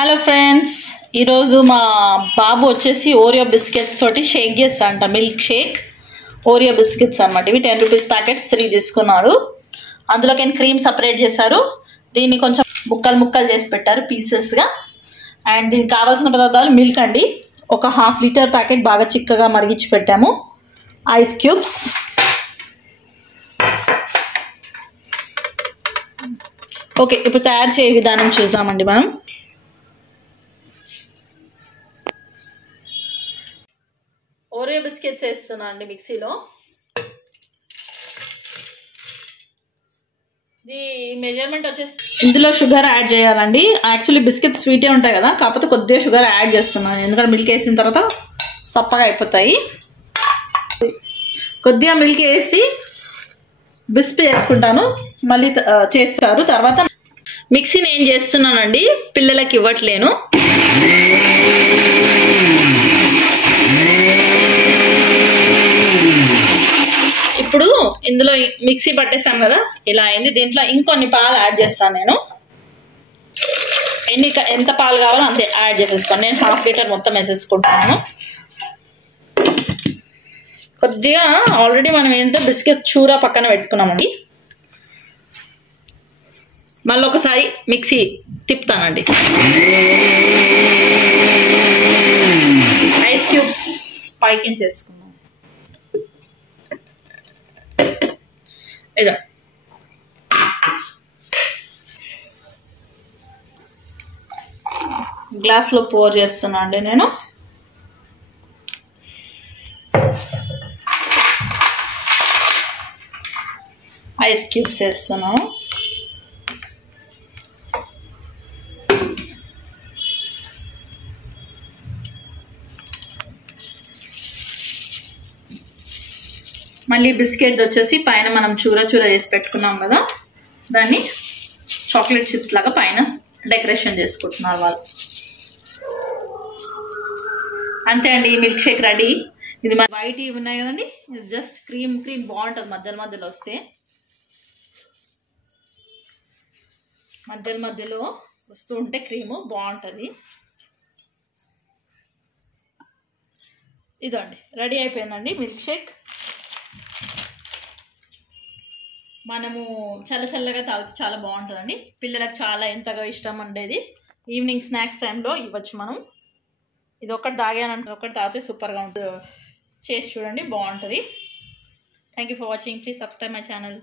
Hello friends, ఈరోజు మా బాబు వచ్చేసి ఓరియో బిస్కెట్స్ తోటి షేక్ చేస్తా అంట. మిల్క్ షేక్ ఓరియో బిస్కెట్స్ అనమాట. ఇవి 10 రూపీస్ ప్యాకెట్స్ 3 తీసుకున్నాడు. అందులోకి క్రీమ్ సపరేట్ చేశారు. దీన్ని కొంచెం ముక్కలు ముక్కలు చేసి పెట్టారు పీసెస్గా. అండ్ దీనికి కావాల్సిన పదార్థాలు మిల్క్ అండి, ఒక 1/2 లీటర్ ప్యాకెట్ బాగా చిక్కగా మరిగించి పెట్టాము. Ice cubes, okay. ఇప్పుడు తయారు చేయ విధానం చూద్దామండి. మనం ఓరియో బిస్కెట్స్ వేస్తున్నా అండి మిక్సీలో. ఇది మెజర్మెంట్ వచ్చేసి ఇందులో షుగర్ యాడ్ చేయాలండి. యాక్చువల్లీ బిస్కెట్ స్వీటే ఉంటాయి కదా, కాకపోతే కొద్దిగా షుగర్ యాడ్ చేస్తున్నాను ఎందుకంటే మిల్క్ వేసిన తర్వాత సప్పగా అయిపోతాయి. కొద్దిగా మిల్క్ వేసి బిస్ప్ చేసుకుంటాను, మళ్ళీ చేస్తారు. తర్వాత మిక్సీని ఏం చేస్తున్నానండి, పిల్లలకి ఇవ్వట్లేను. ఇప్పుడు ఇందులో మిక్సీ పట్టేసాం కదా, ఇలా అయింది. దీంట్లో ఇంకొన్ని పాలు యాడ్ చేస్తాను నేను. ఎంత పాలు కావాలో అంతే యాడ్ చేసేసుకోండి. నేను 1/2 లీటర్ మొత్తం వేసేసుకుంటున్నాను. కొద్దిగా ఆల్రెడీ మనం ఏంటో బిస్కెట్ చూరా పక్కన పెట్టుకున్నామండి. మళ్ళీ ఒకసారి మిక్సీ తిప్పుతానండి. ఐస్ క్యూబ్స్ పైకి చేసుకున్నాం. ఇదో గ్లాస్లో పోర్ చేస్తున్నా అండి నేను. ఐస్ క్యూబ్స్ వేస్తున్నాను. మళ్ళీ బిస్కెట్ వచ్చేసి పైన మనం చూర చేసి పెట్టుకున్నాం కదా, దాన్ని చాక్లెట్ చిప్స్ లాగా పైన డెకరేషన్ చేసుకుంటున్నారు వాళ్ళు. అంతే అండి, మిల్క్ షేక్ రెడీ. ఇది మన వైట్ ఇవి ఉన్నాయి కదండి, ఇది జస్ట్ క్రీమ్ బాగుంటుంది. మధ్యలో వస్తే మధ్యలో వస్తూ ఉంటే క్రీము బాగుంటుంది. ఇదండి రెడీ అయిపోయిందండి మిల్క్ షేక్. మనము చల్లగా తాగితే చాలా బాగుంటుందండి. పిల్లలకు చాలా ఎంతగా ఇష్టం ఉండేది. ఈవినింగ్ స్నాక్స్ టైంలో ఇవ్వచ్చు మనం. ఇది ఒకటి తాగానంటే ఒకటి తాగితే సూపర్గా ఉంటుంది. చేసి చూడండి, బాగుంటుంది. Thank you for watching. Please subscribe my channel.